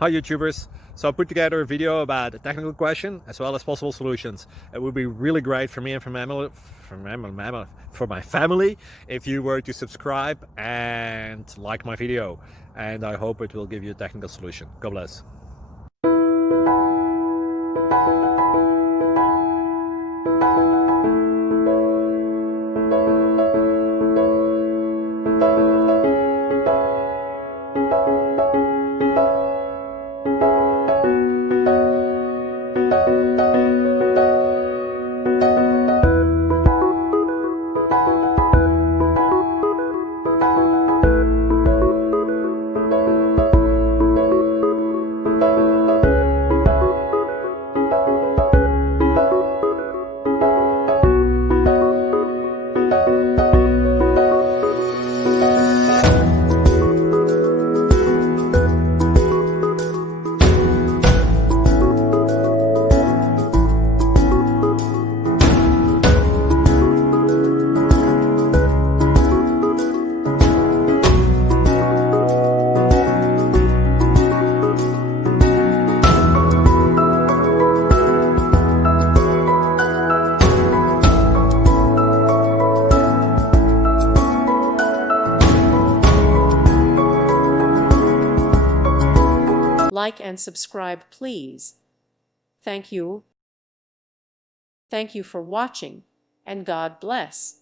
Hi YouTubers! So I put together a video about a technical question as well as possible solutions. It would be really great for me and for my family if you were to subscribe and like my video, and I hope it will give you a technical solution. God bless. Like and subscribe, please. Thank you. Thank you for watching, and God bless.